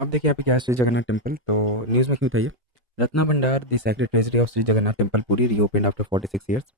अब देखिए यहाँ पे क्या है, श्री जगन्नाथ टेम्पल। तो न्यूज़ में क्यों था ये, Ratna Bhandar the secret treasury of Shri Jagannath temple Puri reopened after 46 years.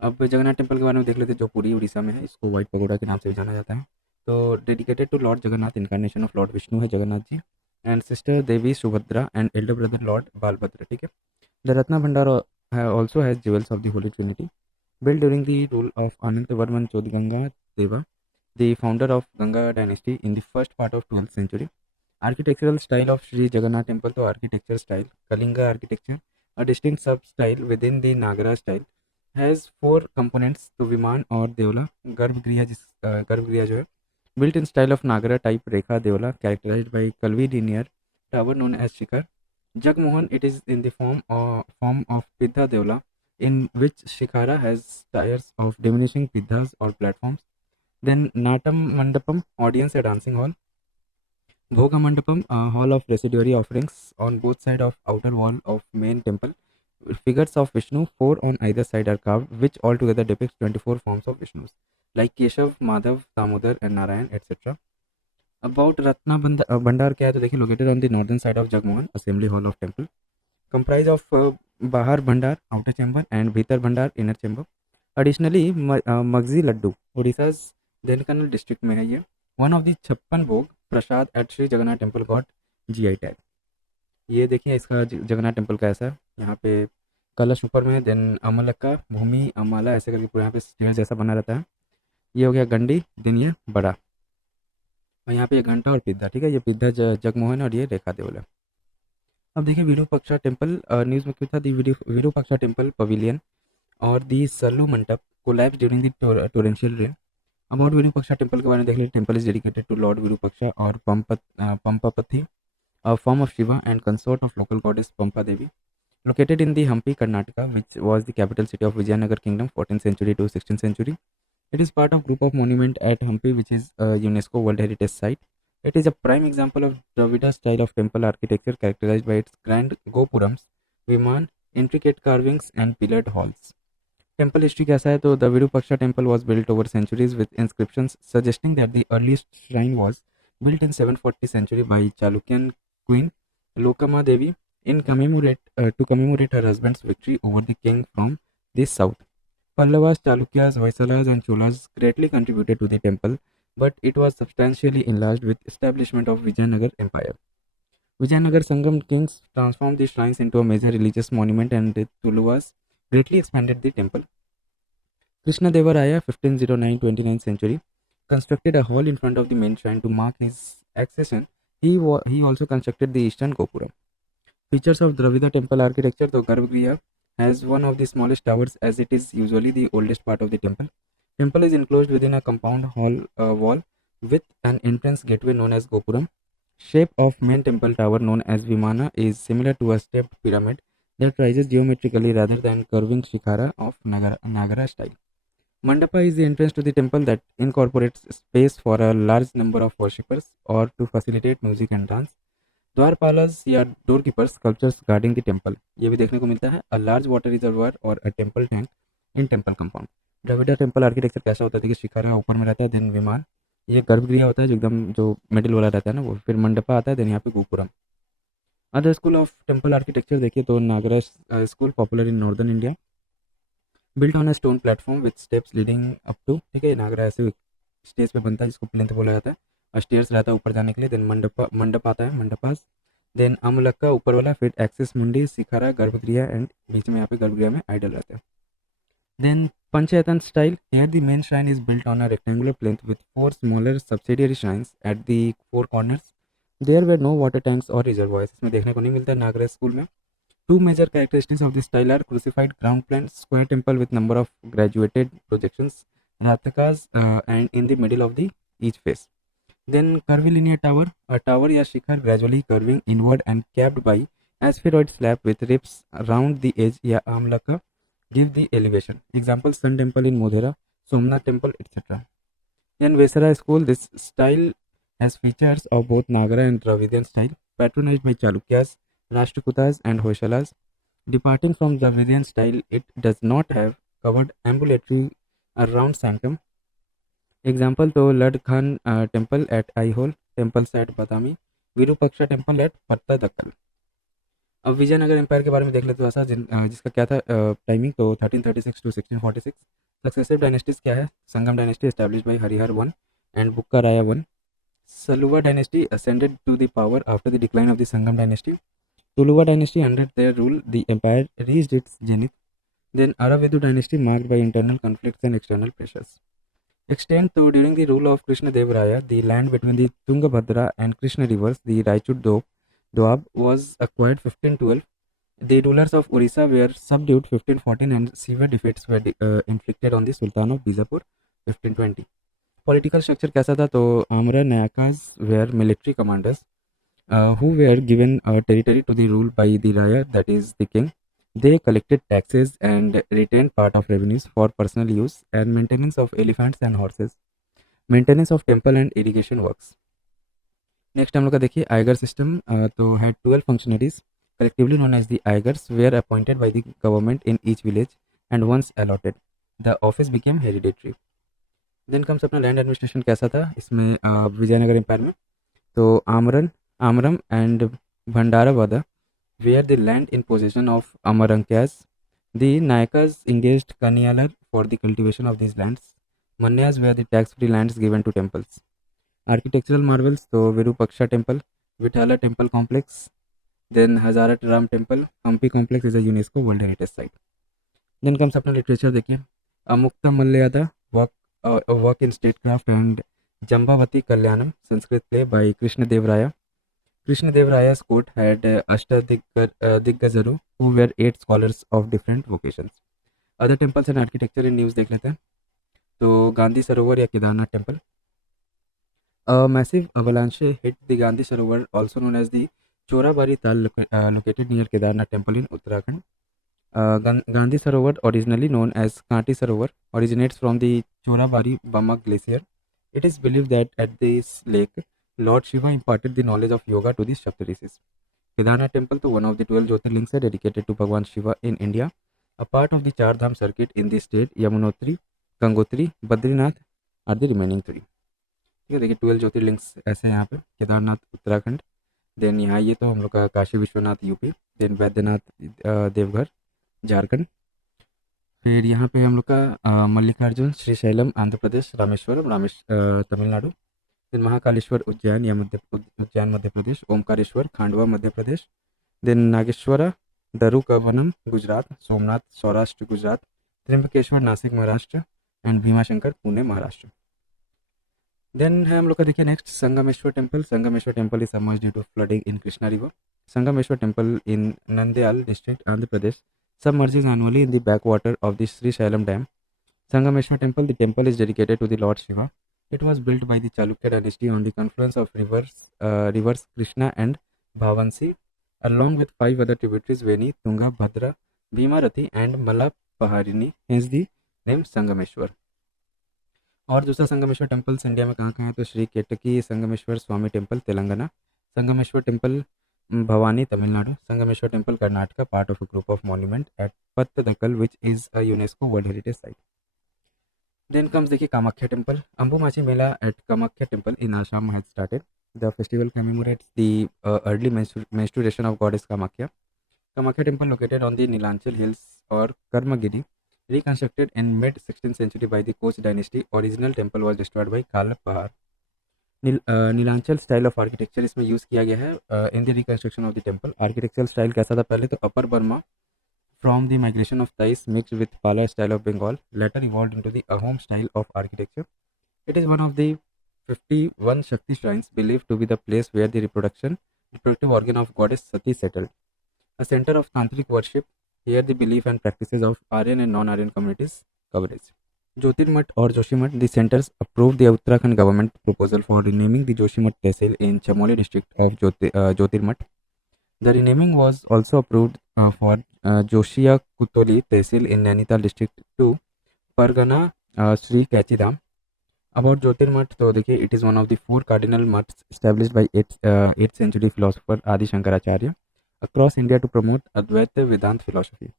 अब जगन्नाथ टेम्पल के बारे में देख लेते हैं, जो पुरी उड़ीसा में है। इसको व्हाइट पगोडा के नाम से भी जाना जाता है। तो dedicated to lord Jagannath, incarnation of lord Vishnu है Jagannath ji, and sister Devi Subhadra and elder brother lord Balabhadra. ठीक है। The Ratna Bhandar also has jewels of the holy trinity built during the rule of Anantavarman Chodganga Deva, the founder of Ganga dynasty in the first part of 12th century. Architectural style of Sri Jagannath temple to architecture style, Kalinga architecture, a distinct sub-style within the Nagara style, has four components to Viman और देवला गर्भगृह गर्भगृह जो है built in style of Nagara type रेखा देवला characterized by curvilinear tower known as Shikhar. Jagmohan, it is in the form of Piddha Devla, in which Shikhara has tiers of diminishing Piddhas or platforms. Then Natam Mandapam, audience a dancing hall. Bhoga Mandapam, a hall of residuary offerings on both sides of outer wall of main temple. Figures of Vishnu, four on either side are carved, which altogether depicts 24 forms of Vishnus, like Keshav, Madhav, Damodar, and Narayan, etc. About Ratna Bhandar क्या है, तो देखिए located on the northern side of Jagmohan Assembly Hall of Temple, comprise of Bahar Bhandar outer chamber and Bhitar Bhandar inner chamber. Additionally, Magzi Laddu, Odisha's Dhenkanal district में है ये, one of the 56 भोग प्रसाद at Shri Jagannath temple got GI tag. ये देखिए इसका Jagannath temple का ऐसा है, यहाँ पे कलश ऊपर में, देन अमलका भूमि अमाला ऐसे करके पूरा यहाँ पे स्टेयर जैसा बना रहता है। ये हो गया गंडी, देन ये बड़ा, और यहाँ पे ये घंटा और पिद्धा। ठीक है, ये पिद्धा जगमोहन और ये रेखा देवल है। अब देखिए विरूपाक्षा टेम्पल, न्यूज़ में क्यों था, दी विरूपाक्षा टेम्पल पवेलियन और दी सरलू mandapa collapse during the torrential rain. About Virupaksha temple के बारे में देख लीजिए, temple is dedicated to Lord Virupaksha और Pampapati, a form of Shiva and consort of local goddess Pampa Devi, located in the Hampi, Karnataka, which was the capital city of Vijayanagar kingdom, 14th century to 16th century. It is part of group of monument at Hampi, which is a UNESCO World Heritage Site. It is a prime example of Dravida style of temple architecture characterized by its grand gopurams, viman, intricate carvings, and pillared halls. Temple history कैसा है, तो the Virupaksha temple was built over centuries with inscriptions suggesting that the earliest shrine was built in 740 century by Chalukyan queen Lokama Devi to commemorate her husband's victory over the king from the south. Pallavas, Chalukyas, Hoysalas, and Cholas greatly contributed to the temple, but it was substantially enlarged with establishment of Vijayanagar Empire. Vijayanagar Sangam kings transformed the shrines into a major religious monument, and the Tuluvas greatly expanded the temple. Krishna Deva Raya, 1509-29th century, constructed a hall in front of the main shrine to mark his accession. He also constructed the eastern Gopuram. Features of Dravida temple architecture, the Garbhagriha has one of the smallest towers as it is usually the oldest part of the temple. Temple is enclosed within a compound wall with an entrance gateway known as Gopuram. Shape of main temple tower known as Vimana is similar to a stepped pyramid that rises geometrically rather than curving shikhara of Nagara style. Mandapa is the entrance to the temple that incorporates space for a large number of worshippers or to facilitate music and dance. Dwarapalas या door keepers sculptures guarding the temple, ये भी देखने को मिलता है। A large water reservoir और a temple tank in temple compound. Dravida temple architecture कैसा होता है, देखिए शिखरा ऊपर में रहता है, देन विमान, ये गर्भगृह होता है जो एकदम जो मिडिल वाला रहता है ना वो, फिर मंडपा आता है, देन यहाँ पे gopuram. Other school of temple architecture देखिए तो Nagara school popular in northern India, built on a stone platform with steps leading up to. ठीक है, नागरा ऐसे स्टेज पे बनता है जिसको प्लिंथ बोला जाता है, स्टेयर्स रहता है ऊपर जाने के लिए, देन मंडप आता है, मंडपास, देन अमलक्का ऊपर वाला, फिर एक्सिस मुंडी, शिखरा, गर्भगृह, एंड बीच में यहाँ पे गर्भगृह में आइडल रहते हैं। Then panchayatana style, here the main shrine is built on a rectangular plinth with four smaller subsidiary shrines at the four corners. There were no water tanks or reservoirs, इसमें देखने को नहीं मिलता है नागरा स्कूल में। Two major characteristics of this style are crucified ground plan, square temple with number of graduated projections, ratakas, and in the middle of the each face. Then curvilinear tower, a tower या शिखर gradually curving inward and capped by a spheroid slab with ribs around the edge या आमलका give the elevation. Example, Sun Temple in Modhera, Somnath Temple, etc. In Vesara school, this style has features of both Nagara and Dravidian style, patronized by Chalukyas, Rashtrakutas, and Hoysalas. Departing from Dravidian style, it does not have covered ambulatory around sanctum. Example, तो Lad Khan temple at Aihole, temples at Badami, Virupaksha temple at Pattadakal. अब Vijayanagara empire के बारे में देख लेते हैं ऐसा जिसका क्या था टाइमिंग, तो 1336 टू 1646। सक्सेसिव डायनेस्टीज क्या है? Sangama dynasty established by Harihara one and Bukka Raya one. Saluva dynasty ascended to the power after the decline of the Sangam dynasty. Tuluva dynasty under their rule, the empire reached its zenith. Then Aravedu dynasty marked by internal conflicts and external pressures. Extent to during the rule of Krishna Dev Raya, the land between the Tungabhadra and Krishna rivers, the Raichur Doab, was acquired 1512. The rulers of Orissa were subdued 1514 and severe defeats were inflicted on the Sultan of Bijapur 1520. Political structure कैसा था? तो Amara Nayakas were military commanders who were given territory to the rule by the Raya, that is the king. They collected taxes and retained part of revenues for personal use and maintenance of elephants and horses, maintenance of temple and irrigation works. Next हम लोग का देखिए Iger system, तो had 12 functionaries collectively known as the Aigars were appointed by the government in each village and once allotted. The office became hereditary. Then comes अपना land administration कैसा था इसमें Vijayanagara empire में? तो Amaram and Bhandaravada were the land in possession of Amaranayakas. The Nayakas engaged कनियालर for the cultivation of these lands. Manyas were the tax free lands given to temples. Architectural marvels, तो Virupaksha temple, Vitthala temple complex, then Hazara Rama temple, Hampi complex is a UNESCO world heritage site. Then comes अपना literature देखिए, अमुक्ता मल्लयादा work in statecraft and Jambavati Kalyanam Sanskrit play by Krishnadeva Raya. Krishnadeva Raya's court had Ashtadiggajaru who were 8 scholars of different vocations. Other temples and architecture in news देख लेते हैं. तो गांधी सरोवर या Kedarnath temple. A massive avalanche hit the Gandhi Sarovar, also known as the Chorabari Tal, located near Kedarnath temple in Uttarakhand. Gandhi Sarovar, originally known as Kanti Sarovar, originates from the Chorabari Bama glacier. It is believed that at this lake, Lord Shiva imparted the knowledge of yoga to the Saptarishis. Kedarnath temple, to one of the 12 Jyotirlings dedicated to Bhagwan Shiva in India, a part of the Char Dham circuit in the state. Yamunotri, Gangotri, Badrinath are the remaining 3. ठीक है, देखिए 12 ज्योतिर्लिंग्स ऐसे हैं यहाँ पे. Kedarnath Uttarakhand, then यहाँ ये तो हम लोग का काशी विश्वनाथ यूपी, देन वैद्यनाथ देवघर झारखंड, फिर यहाँ पे हम लोग का मल्लिकार्जुन श्रीशैलम आंध्र प्रदेश, रामेश्वरम तमिलनाडु, देन महाकालेश्वर उज्जैन या Madhya Pradesh, Omkareshwar Khandwa Madhya Pradesh, then Nageshwara Darukavanam Gujarat, Somnath Saurashtra Gujarat, Trimbakeshwar Nashik Maharashtra and Bhimashankar Pune Maharashtra. Then है हम लोग का देखिए next Sangameshwar temple. Sangameshwar temple is submerged due to flooding in Krishna river. Sangameshwar temple in Nandyal district Andhra Pradesh submerges annually in the backwater of the Sri Shailam Dam. Sangameshwar temple, the temple is dedicated to the Lord Shiva. It was built by the Chalukya dynasty on the confluence of rivers Krishna and Bhavansi, along with 5 other tributaries Veni, Tunga, Bhadra, Bhimarathi and Malapaharini, hence the name Sangameshwar. और दूसरा Sangameshwar temples India में कहाँ है? तो Shri Ketaki Sangameshwar Swami temple Telangana, Sangameshwar temple Bhavani Tamil Nadu, Sangameshwar temple Karnataka, part of a group of monument at Pattadakal which is a UNESCO world heritage site. Then comes देखिए Kamakhya temple. Ambubachi Mela at Kamakhya temple in Assam has started. The festival commemorates the early menstruation of goddess Kamakhya. Kamakhya temple located on the Nilanchal hills or Karmagiri, reconstructed in mid 16th century by the Koch dynasty. Original temple was destroyed by Kalapahar. Nilanchal style of architecture इसमें use किया गया है in the reconstruction of the temple. Architectural style कैसा था? पहले तो upper Burma from the migration of Tais mixed with Pala style of Bengal, later evolved into the Ahom style of architecture. It is one of the 51 Shakti shrines believed to be the place where the reproductive organ of goddess Sati settled. A center of tantric worship, here the belief and practices of Aryan and non-Aryan communities coverage. Jyotirmath or Joshimath, the centers approved the Uttarakhand government proposal for renaming the Joshimath Tehsil in Chamoli district of Jyotirmath. The renaming was also approved for Joshia Kutoli Tehsil in Nainital district to Pargana Sri Kachidham. About Jyotirmath, तो देखिए it is one of the 4 cardinal maths established by 8th century philosopher Adi Shankaracharya across India to promote Advaita Vedant philosophy.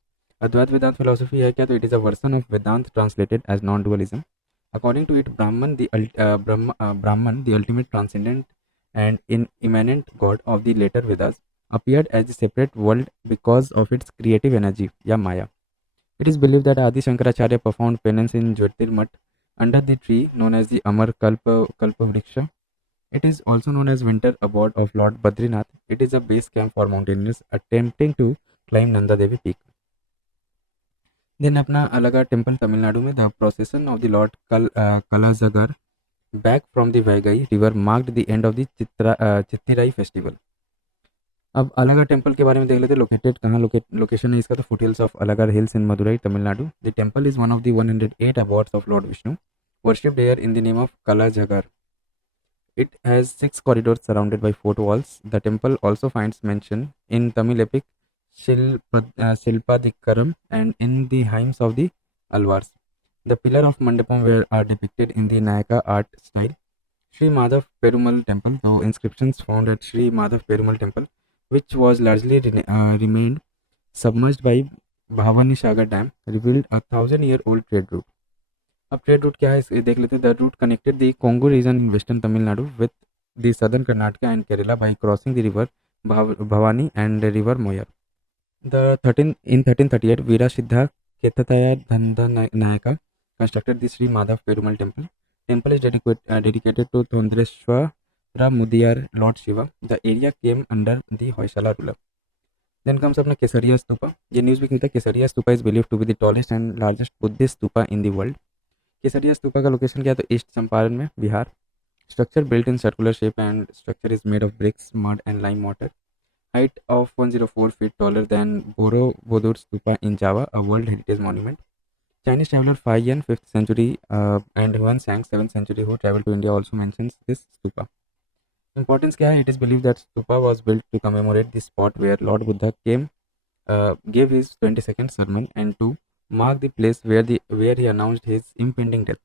Advaita Vedant philosophy है क्या? तो it is a version of Vedant translated as non-dualism. According to it, Brahman, the ultimate transcendent and in immanent god of the later Vedas, appeared as a separate world because of its creative energy, ya Maya. It is believed that Adi Shankaracharya performed penance in Jyotirmat under the tree known as the Amar Kalpa Vriksha. It is also known as winter abode of Lord Badrinath. It is a base camp for mountaineers attempting to climb Nanda Devi peak. Then अपना अलगा temple Tamil Nadu में the procession of the lord Kallazhagar back from the Vaigai river marked the end of the Chithirai festival. अब Alagar temple के बारे में देख लेते हैं. लोकेटेड कहाँ लोकेशन है इसका, तो foothills of Alagar hills in Madurai Tamil Nadu. The temple is one of the 108 abodes of lord Vishnu worshipped here in the name of Kalajagar. It has 6 corridors surrounded by 4 walls. The temple also finds mention in Tamil epic Shilpadikaram and in the hymns of the Alvars. The pillar of Mandapam are depicted in the Nayaka art style. Sri Madhav Perumal Temple, though inscriptions found at Sri Madhav Perumal Temple, which was largely remained submerged by Bhavani Sagar Dam, revealed a 1,000-year-old trade route. अब trade route क्या है इसे देख लेते हैं. The route connected the Kongu region in western Tamil Nadu with the southern Karnataka and Kerala by crossing the river Bhavani and river Moyar. द 1338 वीरा सिद्धा केततया धंधा Nykaa constructed the Sri Madhav Perumal Temple. Temple is dedicated to Thondreshwara Mudiyar Lord Shiva. The area came under the Hoysala ruler. Then comes अपना केसरिया स्तूपा. ये news भी कहता है Kesariya stupa is believe to be the tallest and largest Buddhist stupa in the world. Kesariya stupa का location क्या है, तो east Champaran में, Bihar. Structure built in circular shape and structure is made of bricks, mud and lime water. Height of 104 feet taller than Borobudur stupa in Java, a world heritage monument. Chinese traveler Fai Yan 5th century and Huan-Sang 7th century who traveled to India also mentions this stupa. Importance क्या है, it is believed that stupa was built to commemorate the spot where Lord Buddha gave his 22nd sermon and to mark the place where he announced his impending death.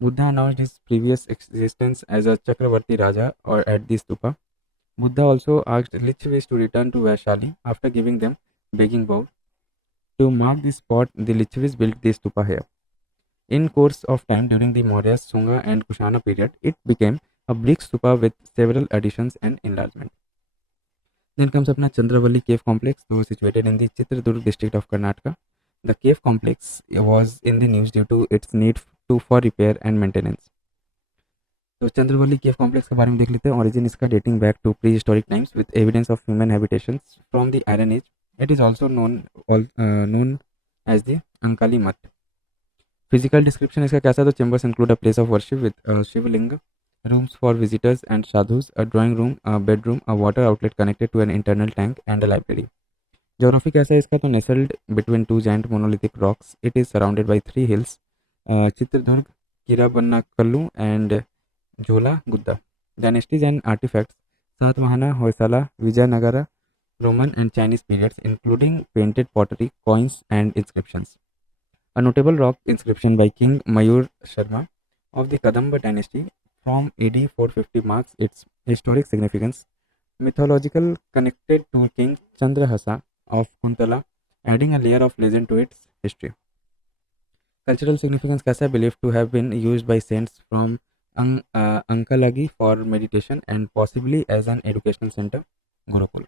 Buddha announced his previous existence as a Chakravarti Raja or at the stupa. Buddha also asked Lichavis to return to Vaishali after giving them begging bowl. To mark the spot, the Lichavis built the stupa here. In course of time during the Maurya, Sunga and Kushana period, it became a brick stupa with several additions and enlargement. Then comes अपना Chandravalli Cave Complex, though situated in the Chitradurg district of Karnataka. The cave complex was in the news due to its need for repair and maintenance. तो चंद्रवल्ली केव complex के बारे में देख लेते हैं. Origin इसका dating back to prehistoric times with evidence of human habitations from the iron age. It is also known as the Ankali Mat. Physical description इसका कैसा, तो chambers include a place of worship with a Shivalinga, rooms for visitors and sadhus, a drawing room, a bedroom, a water outlet connected to an internal tank and a library. Geography कैसा है इसका, तो nestled between 2 giant monolithic rocks. It is surrounded by 3 hills, Chitradurg, Kirabannakallu and Jola Gudda. Dynasties and artifacts, Satavahana, Hoysala, Vijayanagara, Roman and Chinese periods, including painted pottery, coins and inscriptions. A notable rock inscription by King Mayur Sharma of the Kadamba dynasty from AD 450 marks its historic significance. Mythological connected to King Chandrahasa of Kuntala, adding a layer of legend to its history. Cultural significance कैसा है, believed to have been used by saints from Ankalagi for meditation and possibly as an educational center, Gurukul.